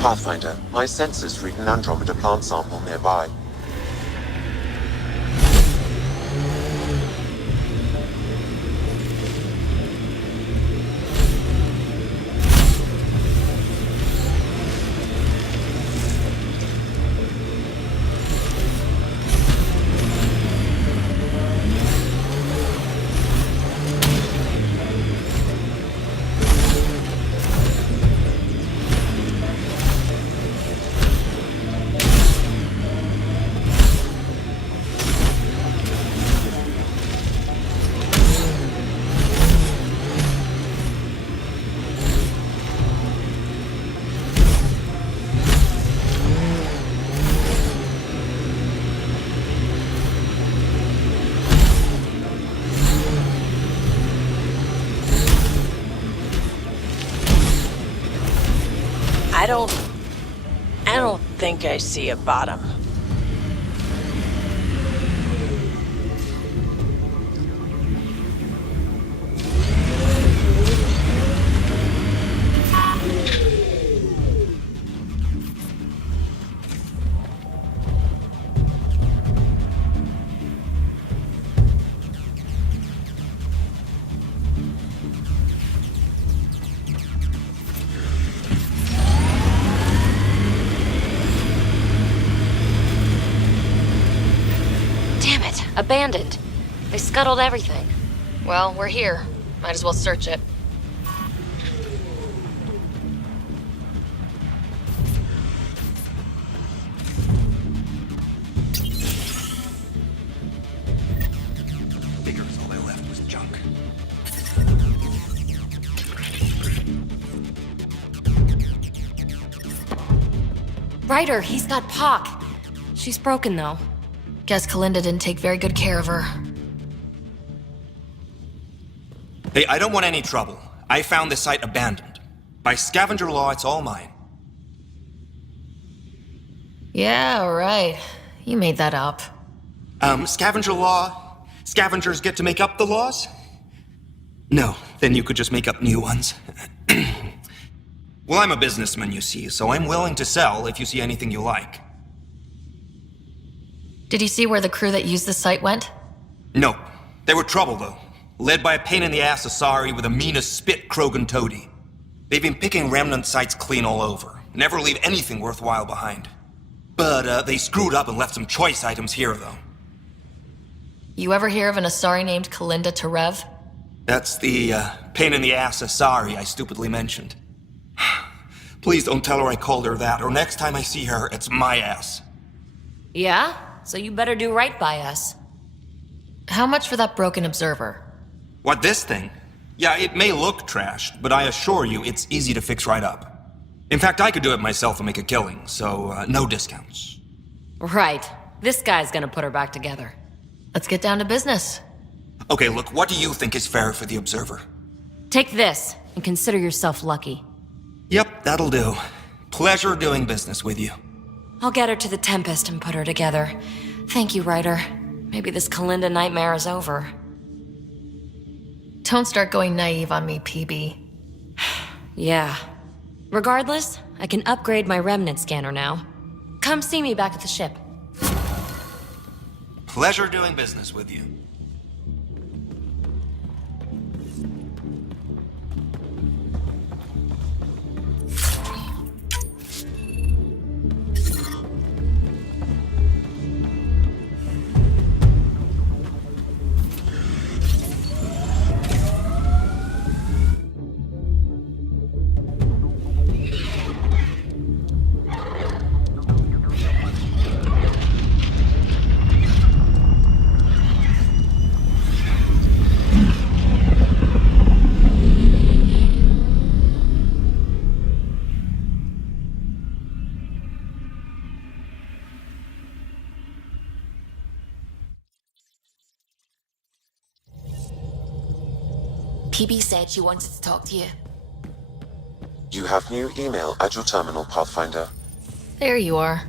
Pathfinder, my sensors read an Andromeda plant sample nearby. I don't think I see a bottom. Abandoned. They scuttled everything. Well, we're here. Might as well search it. Figures all they left was junk. Ryder, he's got POC. She's broken, though. Guess Kalinda didn't take very good care of her. Hey, I don't want any trouble. I found this site abandoned. By scavenger law, it's all mine. Yeah, right. You made that up. Scavenger law? Scavengers get to make up the laws? No, then you could just make up new ones. Well, I'm a businessman, you see, so I'm willing to sell if you see anything you like. Did you see where the crew that used the site went? Nope. They were trouble, though. Led by a pain-in-the-ass Asari with the meanest spit Krogan toady. They've been picking remnant sites clean all over. Never leave anything worthwhile behind. But, they screwed up and left some choice items here, though. You ever hear of an Asari named Kalinda Terev? That's the, pain-in-the-ass Asari I stupidly mentioned. Please don't tell her I called her that, or next time I see her, it's my ass. Yeah? So you better do right by us. How much for that broken observer? What, this thing? Yeah, it may look trashed, but I assure you it's easy to fix right up. In fact, I could do it myself and make a killing, so no discounts. Right. This guy's gonna put her back together. Let's get down to business. Okay, look, what do you think is fair for the observer? Take this, and consider yourself lucky. Yep, that'll do. Pleasure doing business with you. I'll get her to the Tempest and put her together. Thank you, Ryder. Maybe this Kalinda nightmare is over. Don't start going naive on me, Peebee. Yeah. Regardless, I can upgrade my remnant scanner now. Come see me back at the ship. Pleasure doing business with you. Peebee said she wanted to talk to you. You have new email at your terminal, Pathfinder. There you are.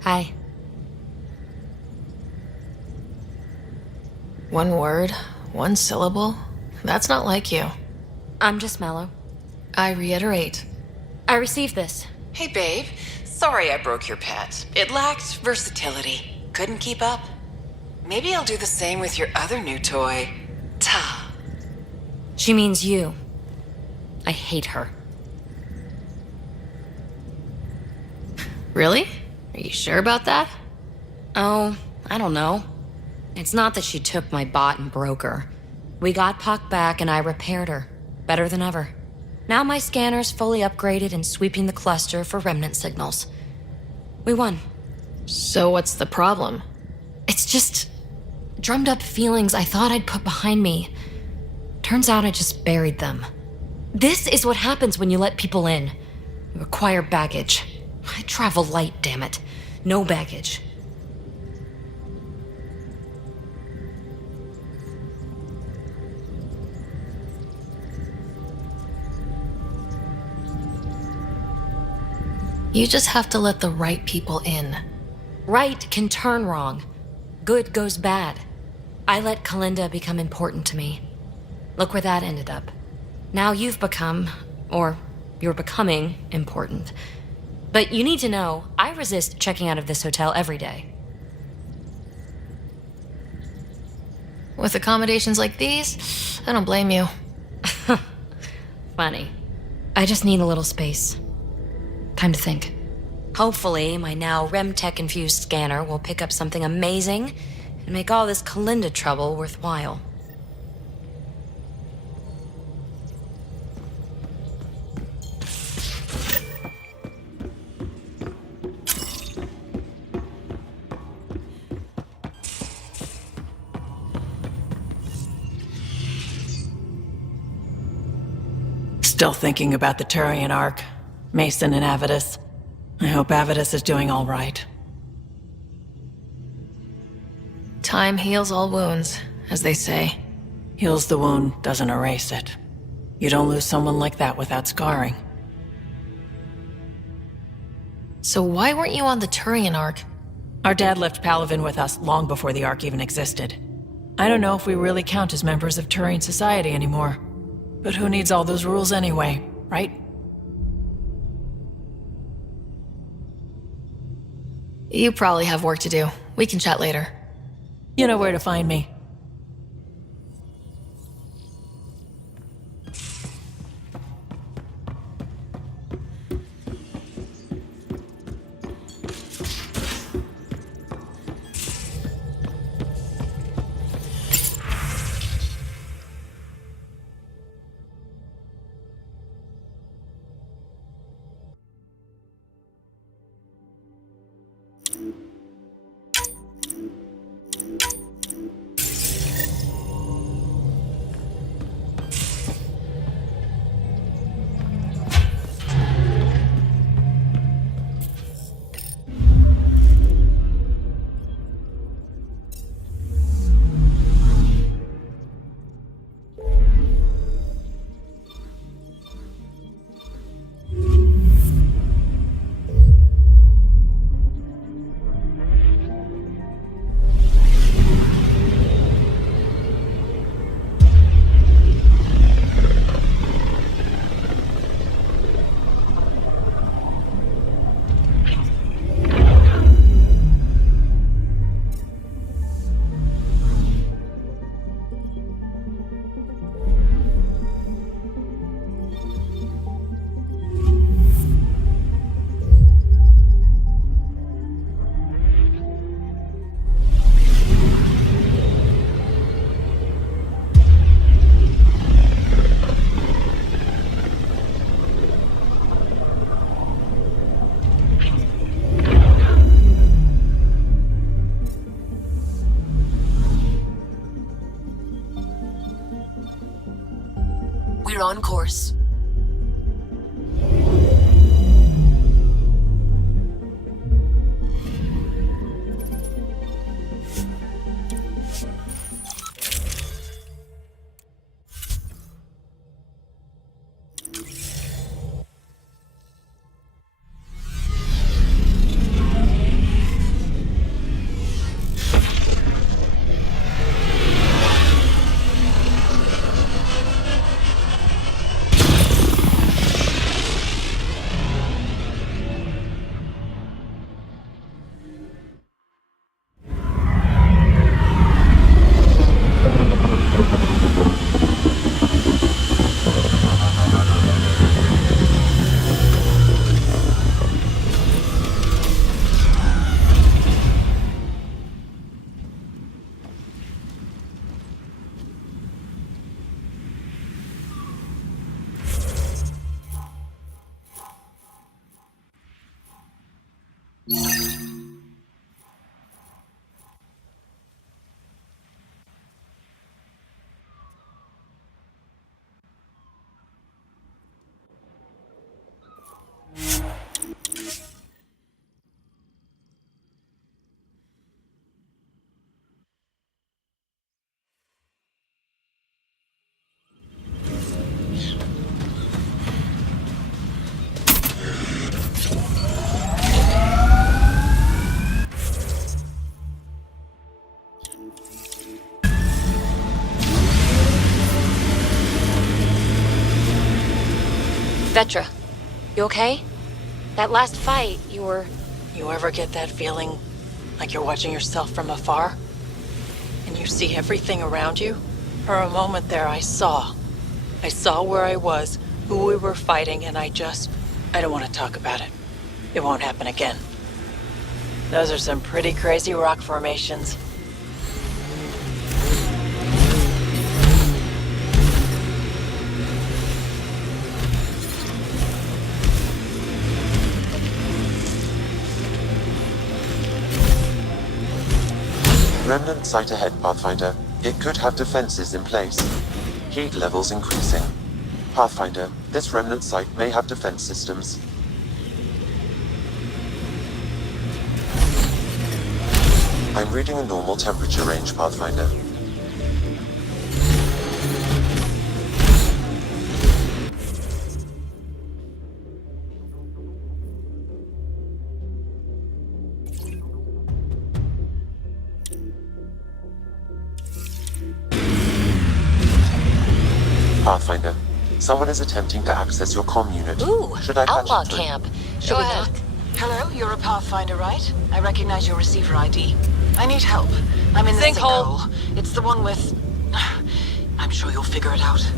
Hi. One word, one syllable. That's not like you. I'm just mellow. I reiterate. I received this. Hey, babe. Sorry I broke your pet. It lacked versatility. Couldn't keep up. Maybe I'll do the same with your other new toy. Ta. She means you. I hate her. Really? Are you sure about that? Oh, I don't know. It's not that she took my bot and broke her. We got POC back and I repaired her. Better than ever. Now my scanner's fully upgraded and sweeping the cluster for remnant signals. We won. So what's the problem? It's just drummed up feelings I thought I'd put behind me. Turns out I just buried them. This is what happens when you let people in. You acquire baggage. I travel light, damn it. No baggage. You just have to let the right people in. Right can turn wrong. Good goes bad. I let Kalinda become important to me. Look where that ended up. Now you've become, or you're becoming, important. But you need to know, I resist checking out of this hotel every day. With accommodations like these, I don't blame you. Funny. I just need a little space. Time to think. Hopefully, my now RemTech-infused scanner will pick up something amazing and make all this Kalinda trouble worthwhile. Still thinking about the Turian Ark, Mason and Avidus. I hope Avidus is doing all right. Time heals all wounds, as they say. Heals the wound, doesn't erase it. You don't lose someone like that without scarring. So why weren't you on the Turian Ark? Our dad left Palaven with us long before the Ark even existed. I don't know if we really count as members of Turian society anymore. But who needs all those rules anyway, right? You probably have work to do. We can chat later. You know where to find me. We're on course. Vetra, you okay? That last fight, you were... You ever get that feeling like you're watching yourself from afar? And you see everything around you? For a moment there, I saw. I saw where I was, who we were fighting, and I don't want to talk about it. It won't happen again. Those are some pretty crazy rock formations. Remnant site ahead, Pathfinder. It could have defenses in place. Heat levels increasing. Pathfinder, this remnant site may have defense systems. I'm reading a normal temperature range, Pathfinder. Pathfinder, someone is attempting to access your comm unit. Ooh, Should I patch outlaw it through? camp. Should Go we ahead. knock? Hello, you're a Pathfinder, right? I recognize your receiver ID. I need help. I'm in the Sinkhole. sinkhole. It's the one with... I'm sure you'll figure it out.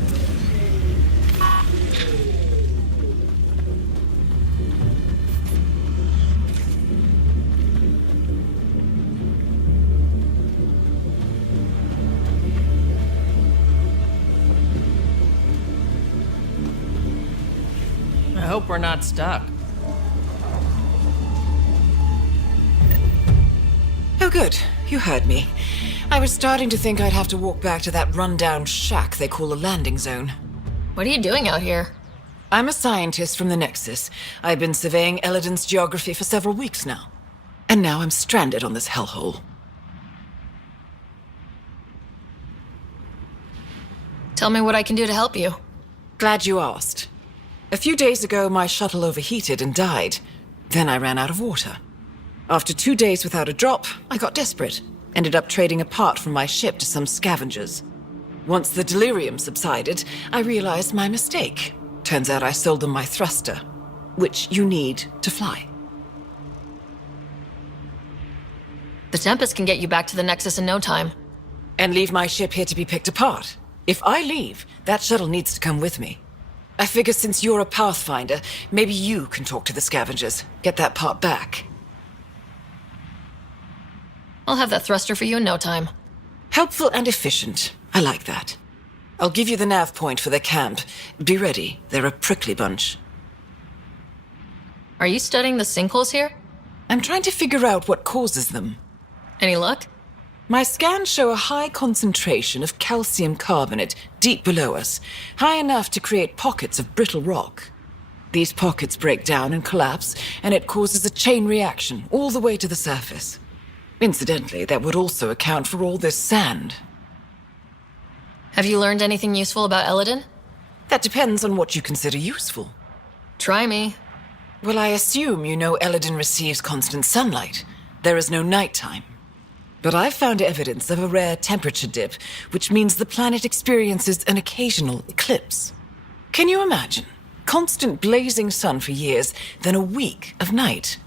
I hope we're not stuck. Oh, good. You heard me. I was starting to think I'd have to walk back to that rundown shack they call a landing zone. What are you doing out here? I'm a scientist from the Nexus. I've been surveying Elaaden's geography for several weeks now. And now I'm stranded on this hellhole. Tell me what I can do to help you. Glad you asked. A few days ago, my shuttle overheated and died. Then I ran out of water. After 2 days without a drop, I got desperate. Ended up trading a part from my ship to some scavengers. Once the delirium subsided, I realized my mistake. Turns out I sold them my thruster, which you need to fly. The Tempest can get you back to the Nexus in no time. And leave my ship here to be picked apart. If I leave, that shuttle needs to come with me. I figure since you're a Pathfinder, maybe you can talk to the scavengers, get that part back. I'll have that thruster for you in no time. Helpful and efficient. I like that. I'll give you the nav point for the camp. Be ready. They're a prickly bunch. Are you studying the sinkholes here? I'm trying to figure out what causes them. Any luck? My scans show a high concentration of calcium carbonate deep below us, high enough to create pockets of brittle rock. These pockets break down and collapse, and it causes a chain reaction all the way to the surface. Incidentally, that would also account for all this sand. Have you learned anything useful about Elaaden? That depends on what you consider useful. Try me. Well, I assume you know Elaaden receives constant sunlight. There is no nighttime. But I've found evidence of a rare temperature dip, which means the planet experiences an occasional eclipse. Can you imagine? Constant blazing sun for years, then a week of night.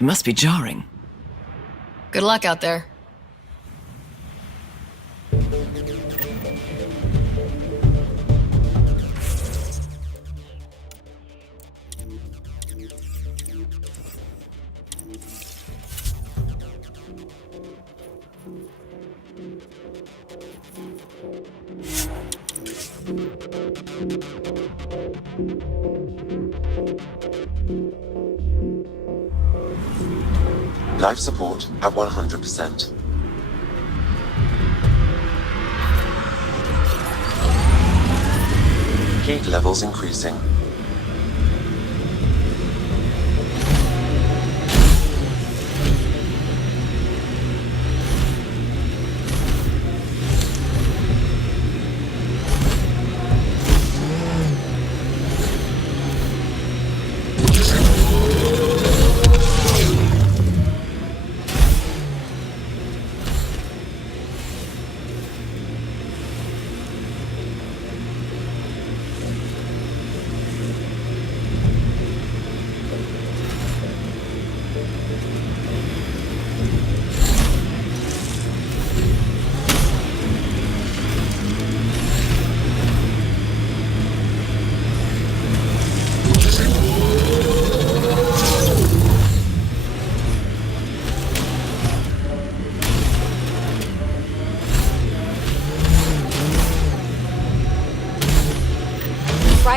It must be jarring. Good luck out there. Life support at 100%. Heat levels increasing.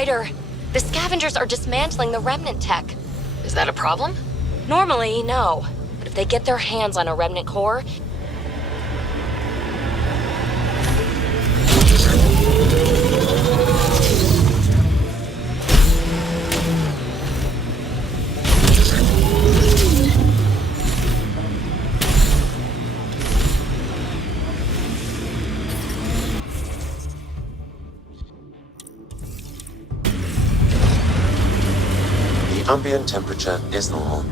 Ryder, the scavengers are dismantling the remnant tech. Is that a problem? Normally, no. But if they get their hands on a remnant core, Ambient temperature is normal.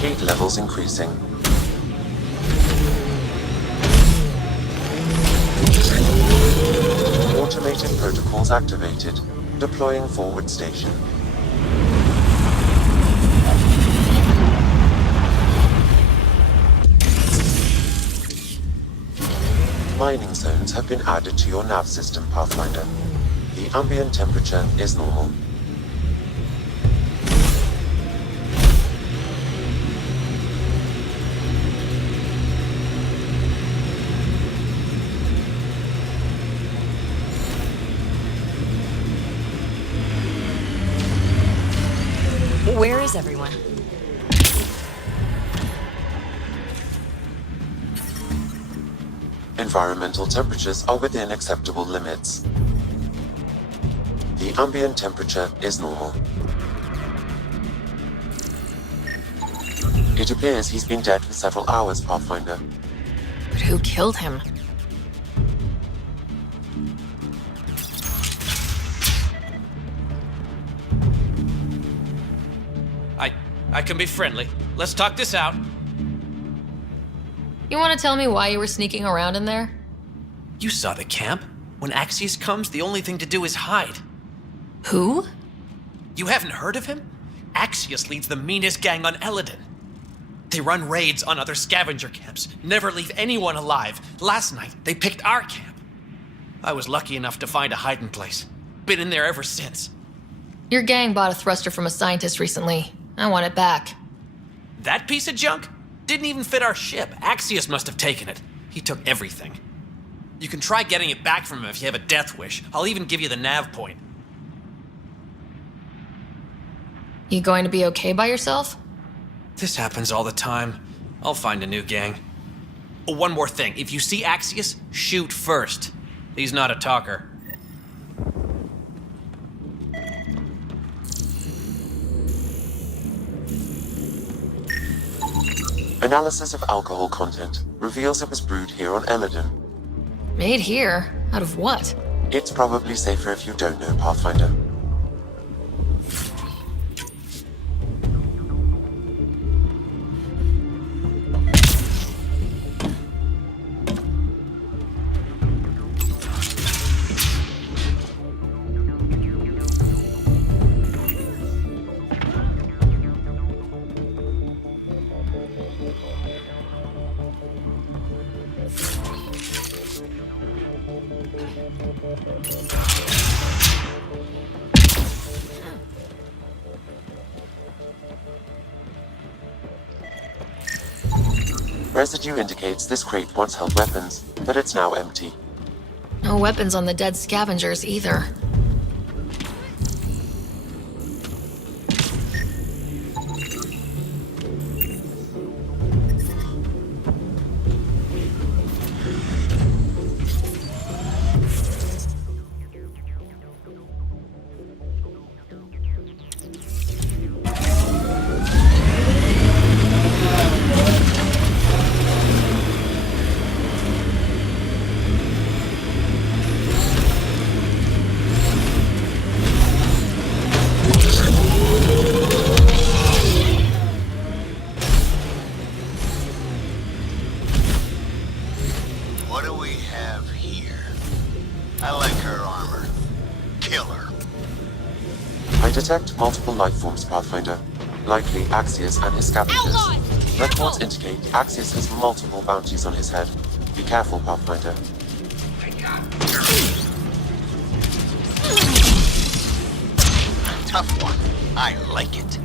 Heat levels increasing. Automated protocols activated. Deploying forward station. Mining zones have been added to your nav system, Pathfinder. The ambient temperature is normal. where is everyone? Environmental temperatures are within acceptable limits. The ambient temperature is normal. It appears he's been dead for several hours, Pathfinder. But who killed him? I can be friendly. Let's talk this out. You want to tell me why you were sneaking around in there? You saw the camp. When Axius comes, the only thing to do is hide. Who? You haven't heard of him? Axius leads the meanest gang on Elaaden. They run raids on other scavenger camps, never leave anyone alive. Last night, they picked our camp. I was lucky enough to find a hiding place. Been in there ever since. Your gang bought a thruster from a scientist recently. I want it back. That piece of junk? Didn't even fit our ship. Axius must have taken it. He took everything. You can try getting it back from him if you have a death wish. I'll even give you the nav point. You going to be okay by yourself? This happens all the time. I'll find a new gang. Oh, one more thing. If you see Axius, shoot first. He's not a talker. Analysis of alcohol content reveals it was brewed here on Elaaden. Made here? Out of what? It's probably safer if you don't know, Pathfinder. Residue indicates this crate once held weapons, but it's now empty. No weapons on the dead scavengers either. What do we have here? I like her armor. Kill her. I detect multiple life forms, Pathfinder. Likely Axius and his scavengers. Records indicate Axius has multiple bounties on his head. Be careful, Pathfinder. Tough one. I like it.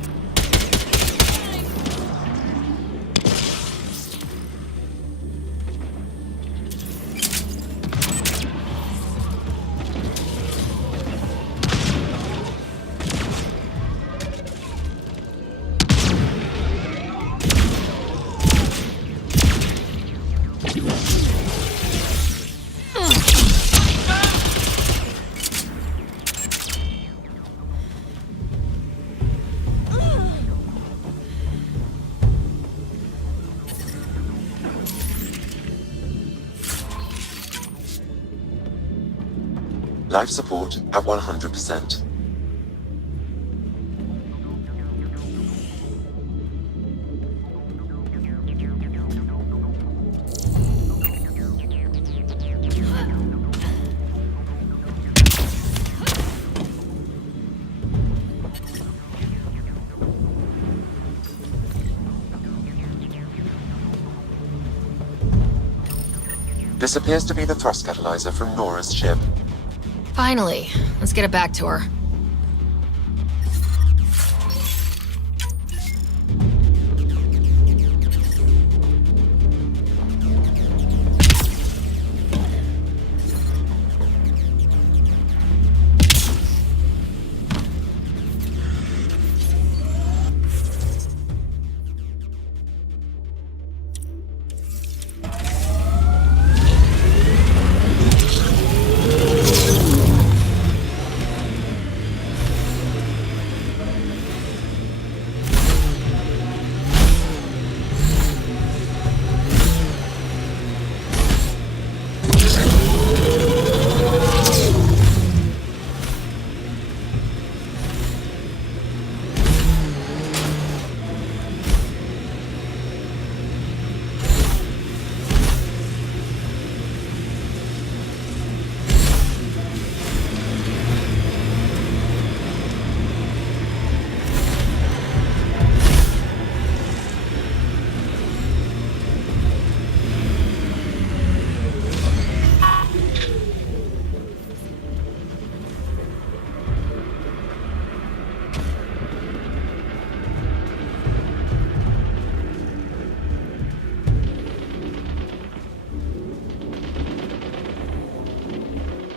Life support at 100%. This appears to be the thrust catalyzer from Nora's ship. Finally. Let's get it back to her.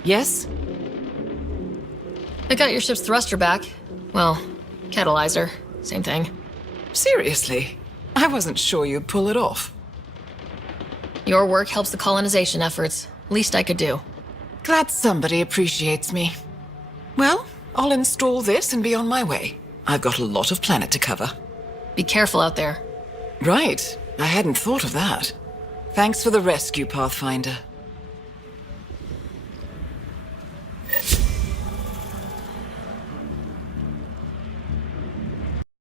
Yes? I got your ship's thruster back. Well, catalyzer. Same thing. Seriously? I wasn't sure you'd pull it off. Your work helps the colonization efforts. Least I could do. Glad somebody appreciates me. Well, I'll install this and be on my way. I've got a lot of planet to cover. Be careful out there. Right. I hadn't thought of that. Thanks for the rescue, Pathfinder.